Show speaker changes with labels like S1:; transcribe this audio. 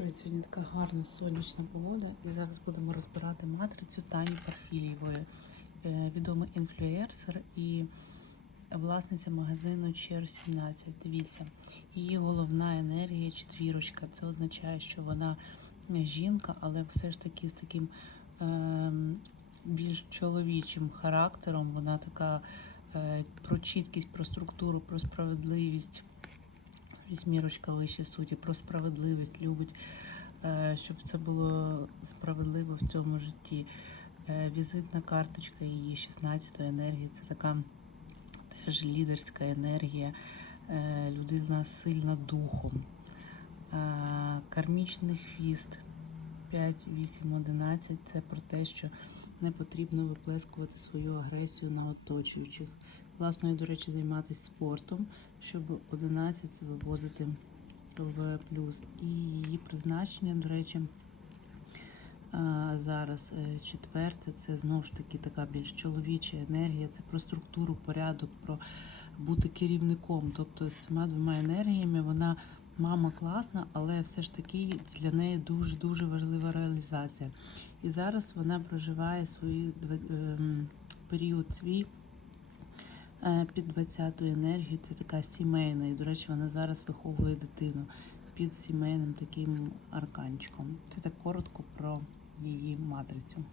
S1: Привіт, сьогодні така гарна сонячна погода. І зараз будемо розбирати матрицю Тані Парфілєвої, Е, відомий інфлюенсер і власниця магазину Чер 17. Дивіться, її головна енергія четвірочка. Це означає, що вона жінка, але все ж таки з таким ем, більш чоловічим характером. Вона така е, про чіткість, про структуру, про справедливість. Вісьмірочка вище суті, про справедливість любить, е, щоб це було справедливо в цьому житті. Е, Візитна карточка її 16 енергії це така теж лідерська енергія, е, людина сильна духом. Кармічний хвіст 5, 8, 11 це про те, що не потрібно виплескувати свою агресію на оточуючих. Класно, до речі, займатися спортом, щоб 11 вивозити в плюс. І її призначення, до речі, зараз е, четверте, це знову ж таки така більш чоловіча енергія, це про структуру, порядок, про бути керівником. Тобто з цими двома енергіями вона мама класна, але все ж таки для неї дуже дуже важлива реалізація. І зараз вона проживає свій ем, період свій під 20-ту енергію. Це така сімейна. І, до речі, вона зараз виховує дитину під сімейним таким арканчиком. Це так коротко про її матрицю.